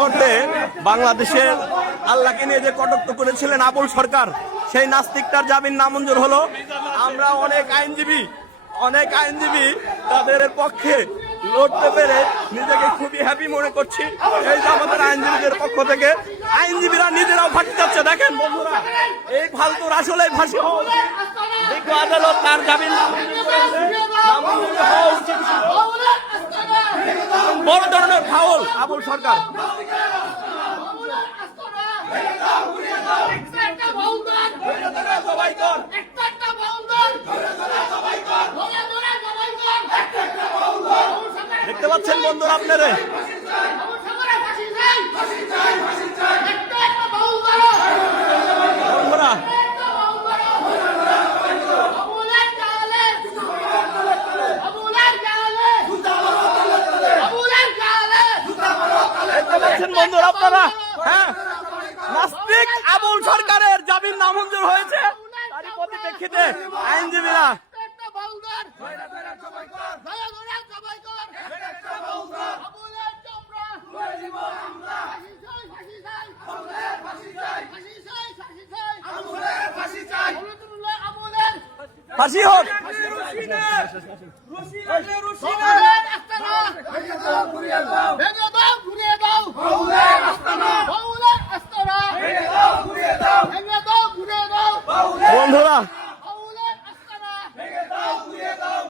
মুহূর্তে বাংলাদেশের আল্লাহকে নিয়ে যে কটাক্ষ করেছিলেন আবুল সরকার, সেই নাস্তিকটার জামিন নামঞ্জুর হলো। আমরা অনেক আইনজীবী তাদের পক্ষে লড়তে পেরে নিজেকে খুবই হ্যাপি মনে করছি। এই যে আমাদের আইনজীবীদের পক্ষ থেকে আইনজীবীরা নিজেরাও ফাঁসি যাচ্ছে। দেখেন বন্ধুরা, এই ফালতুর আসলে ফাঁসি হওয়া উচিত। দেখো আদালত তার জামিন নামঞ্জুর হওয়া উচিত ছিল। বড় ধরনের ফাউল আবুল সরকার। দেখতে পাচ্ছেন বন্ধুরা আপনারা, বন্ধুরা বন্ধুরা আপনারা, হ্যাঁ, নাস্তিক আবুল সরকারের জামিন নামঞ্জুর হয়েছে। তারই পরিপ্রেক্ষিতে আইনজীবীরা ফাঁসি হোক।